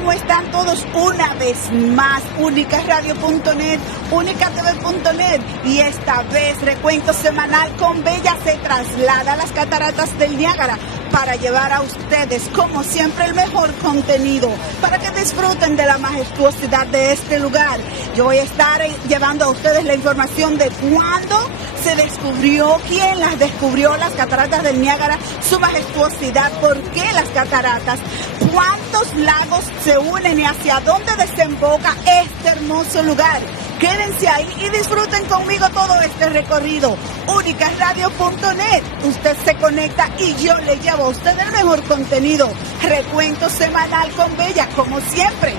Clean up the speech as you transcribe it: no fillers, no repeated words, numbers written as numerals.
¿cómo están todos? Una vez más, unicaradio.net, unicatv.net, y esta vez Recuento Semanal con Bella se traslada a las cataratas del Niágara para llevar a ustedes, como siempre, el mejor contenido, para que disfruten de la majestuosidad de este lugar. Yo voy a estar llevando a ustedes la información de cuándo se descubrió, quién las descubrió, las cataratas del Niágara, su majestuosidad, por qué las cataratas, cuántos lagos se unen y hacia dónde desemboca este hermoso lugar. Quédense ahí y disfruten conmigo todo este recorrido. unicaradio.net, usted se conecta y yo le llevo a usted el mejor contenido. Recuento Semanal con Bella, como siempre,